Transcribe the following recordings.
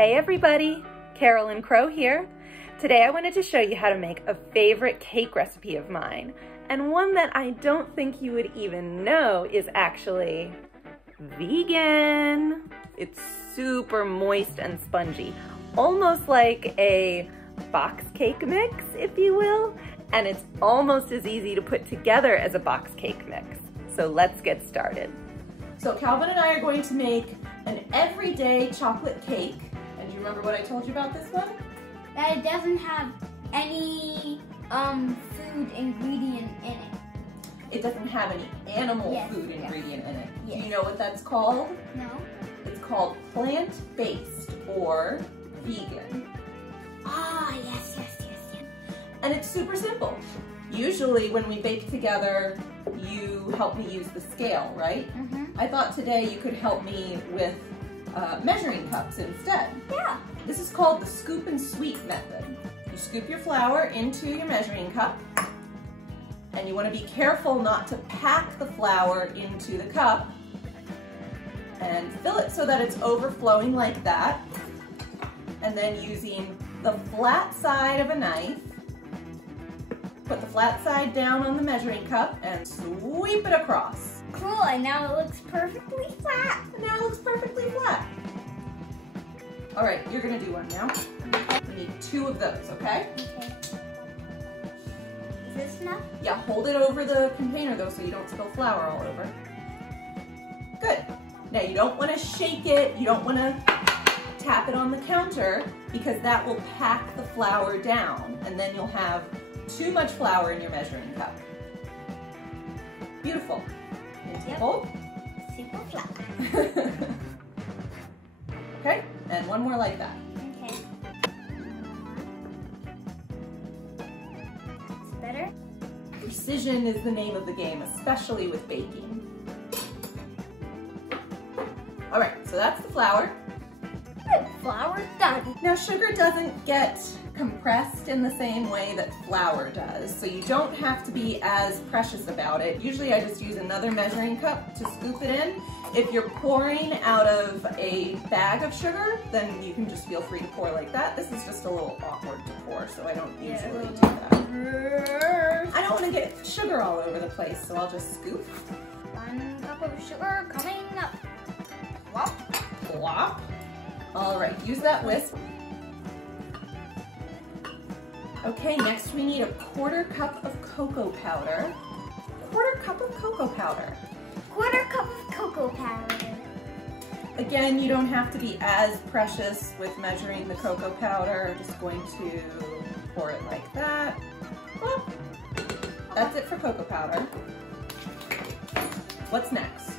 Hey everybody, Carolyn Crow here. Today I wanted to show you how to make a favorite cake recipe of mine, and one that I don't think you would even know is actually vegan. It's super moist and spongy, almost like a box cake mix, if you will, and it's almost as easy to put together as a box cake mix. So let's get started. So Calvin and I are going to make an everyday chocolate cake. And do you remember what I told you about this one? That it doesn't have any food ingredient in it. It doesn't have any animal food ingredient in it. Yes. Do you know what that's called? No. It's called plant-based or vegan. Ah, yes. And it's super simple. Usually when we bake together, you help me use the scale, right? Mm-hmm. I thought today you could help me with measuring cups instead. Yeah. This is called the scoop and sweep method. You scoop your flour into your measuring cup, and you want to be careful not to pack the flour into the cup, and fill it so that it's overflowing like that, and then using the flat side of a knife, put the flat side down on the measuring cup and sweep it across. Cool, and now it looks perfectly flat. And now it looks perfectly flat. All right, you're gonna do one now. We need 2 of those, okay? Okay. Is this enough? Yeah, hold it over the container though so you don't spill flour all over. Good. Now you don't wanna shake it, you don't wanna tap it on the counter because that will pack the flour down and then you'll have too much flour in your measuring cup. Beautiful. Into the bowl. Super flat. Okay, and one more like that. Okay. That's better. Precision is the name of the game, especially with baking. All right, so that's the flour. Good, flour's done. Now sugar doesn't get compressed in the same way that flour does, so you don't have to be as precious about it. Usually I just use another measuring cup to scoop it in. If you're pouring out of a bag of sugar, then you can just feel free to pour like that. This is just a little awkward to pour, so I don't usually do that. I don't want to get sugar all over the place, so I'll just scoop. 1 cup of sugar coming up. Plop, plop. All right, use that whisk. Okay, next we need a 1/4 cup of cocoa powder. 1/4 cup of cocoa powder. 1/4 cup of cocoa powder. Again, you don't have to be as precious with measuring the cocoa powder. I'm just going to pour it like that. Well, that's it for cocoa powder. What's next?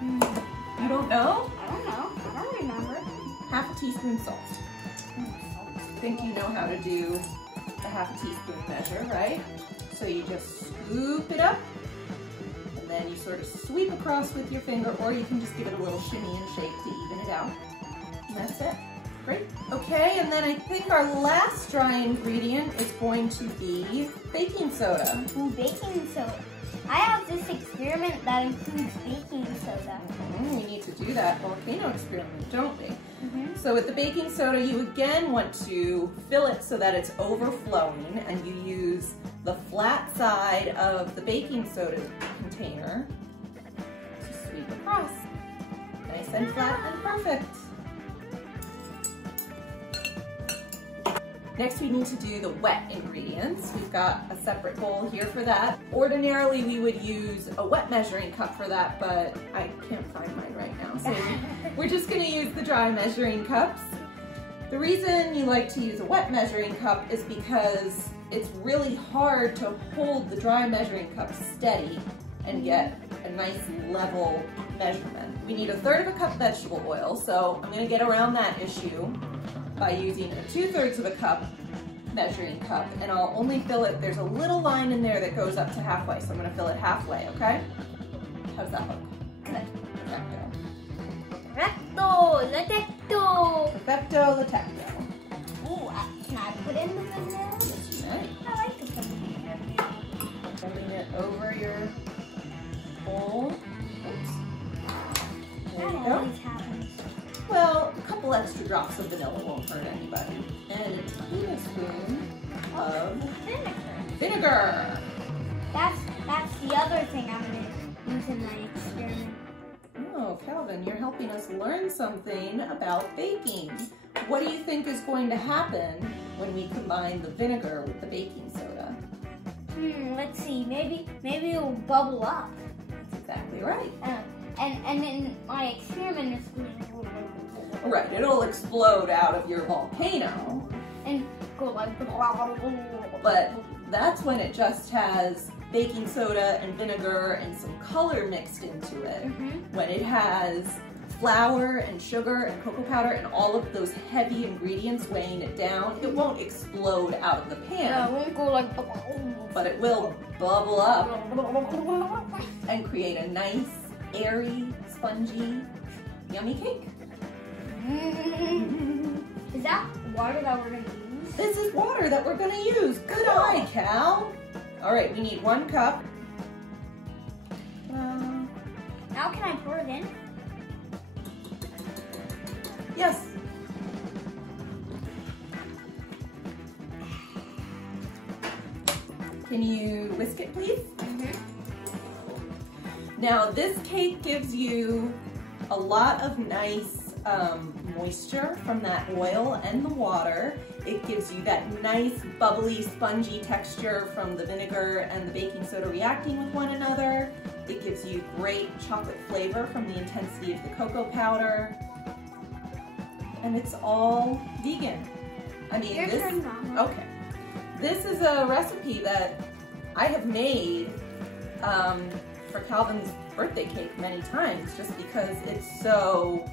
You don't know? I don't know. I don't remember. 1/2 teaspoon salt. I think you know how to do a 1/2 teaspoon measure, right? So you just scoop it up, and then you sort of sweep across with your finger, or you can just give it a little shimmy and shake to even it out. And that's it. Great. Okay, and then I think our last dry ingredient is going to be baking soda. Ooh, baking soda. I have this experiment that includes baking soda. We need to do that volcano experiment, don't we? Mm-hmm. So with the baking soda, you again want to fill it so that it's overflowing, and you use the flat side of the baking soda container to sweep across. Nice and flat and perfect. Next we need to do the wet ingredients. We've got a separate bowl here for that. Ordinarily we would use a wet measuring cup for that, but I can't find mine right now. So we're just gonna use the dry measuring cups. The reason you like to use a wet measuring cup is because it's really hard to hold the dry measuring cup steady and get a nice level measurement. We need 1/3 of a cup vegetable oil, so I'm gonna get around that issue by using a 2/3 of a cup measuring cup, and I'll only fill it, there's a little line in there that goes up to halfway, so I'm gonna fill it halfway, okay? How does that look? Good. Perfecto. Recto, latecto. Perfecto, latecto. Ooh, can I put in the vanilla? Yes, you may. I like the vanilla. Putting it over your bowl. Oops. There you That go. always happens. Well, a couple couple extra drops of vanilla won't hurt anybody. And a tablespoon of vinegar. That's the other thing I'm gonna use in my experiment. Oh, Calvin, you're helping us learn something about baking. What do you think is going to happen when we combine the vinegar with the baking soda? Let's see. Maybe it'll bubble up. That's exactly right. And in my experiment, it's Right, it'll explode out of your volcano. And go like. But that's when it just has baking soda and vinegar and some color mixed into it. When it has flour and sugar and cocoa powder and all of those heavy ingredients weighing it down, it won't explode out of the pan. Yeah, it won't go like. But it will bubble up and create a nice, airy, spongy, yummy cake. Is that water that we're gonna use? This is water that we're gonna use. Good eye, Cal. All right, we need 1 cup. Now can I pour it in? Yes. Can you whisk it, please? Now, this cake gives you a lot of nice moisture from that oil and the water. It gives you that nice, bubbly, spongy texture from the vinegar and the baking soda reacting with one another. It gives you great chocolate flavor from the intensity of the cocoa powder. And it's all vegan. I mean, Your turn, Mama. Okay. This is a recipe that I have made for Calvin's birthday cake many times just because it's so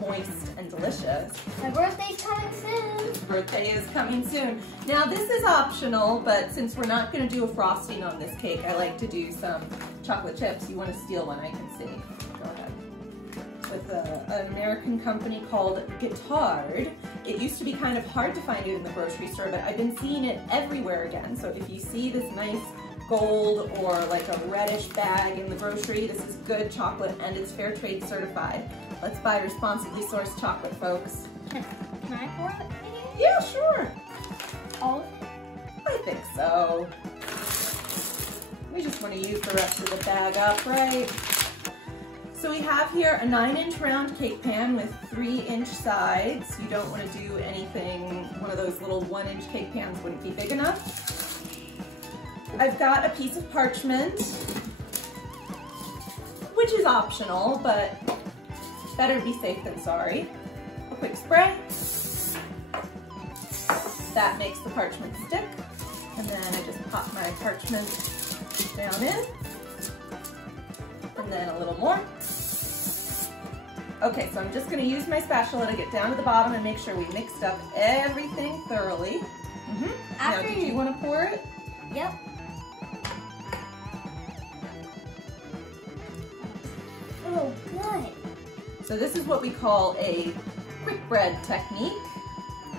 moist and delicious. My birthday's coming soon. Birthday is coming soon. Now this is optional, but since we're not going to do a frosting on this cake, I like to do some chocolate chips. You want to steal one, I can see. Go ahead. With an American company called Guittard. It used to be kind of hard to find it in the grocery store, but I've been seeing it everywhere again. So if you see this nice gold or like a reddish bag in the grocery, this is good chocolate and it's fair trade certified. Let's buy responsibly sourced chocolate, folks. Can I pour it? Yeah, sure. All of it? I think so. We just want to use the rest of the bag up, right? So we have here a 9-inch round cake pan with 3-inch sides. You don't want to do anything, one of those little 1-inch cake pans wouldn't be big enough. I've got a piece of parchment, which is optional, but better be safe than sorry. A quick spray. That makes the parchment stick. And then I just pop my parchment down in. And then a little more. Okay, so I'm just gonna use my spatula to get down to the bottom and make sure we mixed up everything thoroughly. Now, did you wanna pour it? Yep. Oh, good. So this is what we call a quick bread technique.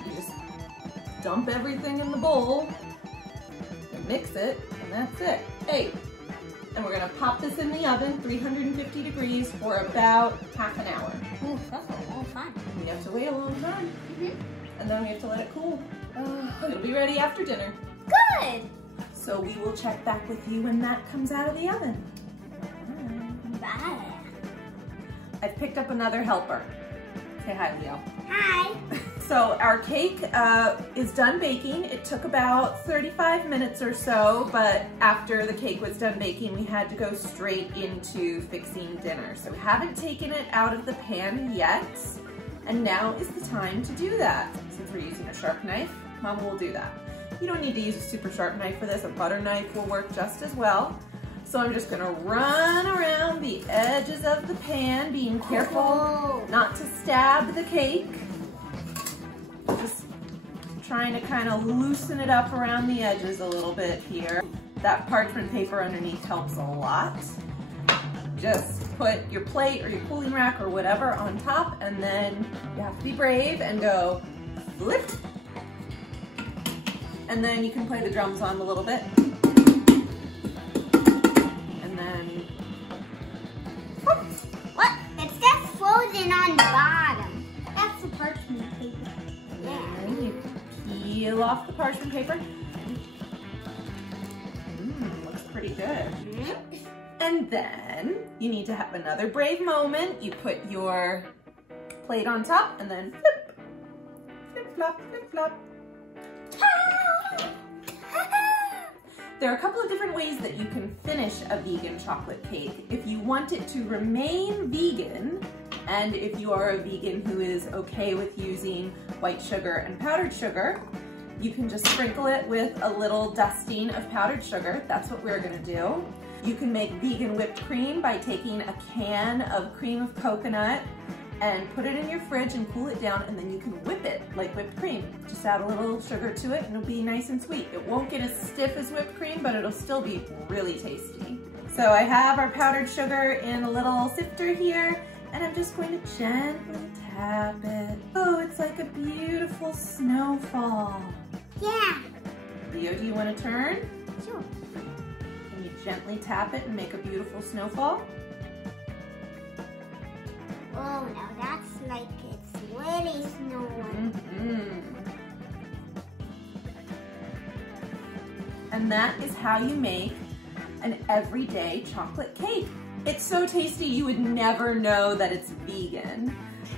You just dump everything in the bowl and mix it, and that's it. Hey, and we're gonna pop this in the oven, 350 degrees for about half an hour. Ooh, that's a long time. We have to wait a long time, and then we have to let it cool. It'll be ready after dinner. Good. So we will check back with you when that comes out of the oven. Bye. I've picked up another helper. Say hi, Leo. Hi. So our cake is done baking. It took about 35 minutes or so, but after the cake was done baking, we had to go straight into fixing dinner. So we haven't taken it out of the pan yet, and now is the time to do that. Since we're using a sharp knife, Mama will do that. You don't need to use a super sharp knife for this. A butter knife will work just as well. So I'm just gonna run around the edges of the pan, being careful not to stab the cake. Just trying to kind of loosen it up around the edges a little bit here. That parchment paper underneath helps a lot. Just put your plate or your cooling rack or whatever on top, and then you have to be brave and go flip. And then you can play the drums on a little bit. What? It's just frozen on the bottom. That's the parchment. off the parchment paper. Looks pretty good. And then you need to have another brave moment. You put your plate on top and then flip, flip, flop, flip, flop. There are a couple of different ways that you can finish a vegan chocolate cake. If you want it to remain vegan, and if you are a vegan who is okay with using white sugar and powdered sugar, you can just sprinkle it with a little dusting of powdered sugar. That's what we're gonna do. You can make vegan whipped cream by taking a can of cream of coconut and put it in your fridge and cool it down, and then you can whip it like whipped cream. Just add a little sugar to it and it'll be nice and sweet. It won't get as stiff as whipped cream, but it'll still be really tasty. So I have our powdered sugar in a little sifter here, and I'm just going to gently tap it. Oh, it's like a beautiful snowfall. Yeah. Leo, do you want to turn? Sure. Can you gently tap it and make a beautiful snowfall? Oh, now that's like it's really snowing. And that is how you make an everyday chocolate cake. It's so tasty you would never know that it's vegan.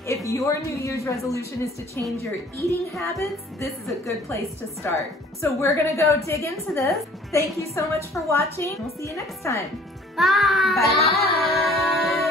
If your New Year's resolution is to change your eating habits, this is a good place to start. So we're gonna go dig into this. Thank you so much for watching. We'll see you next time. Bye. Bye.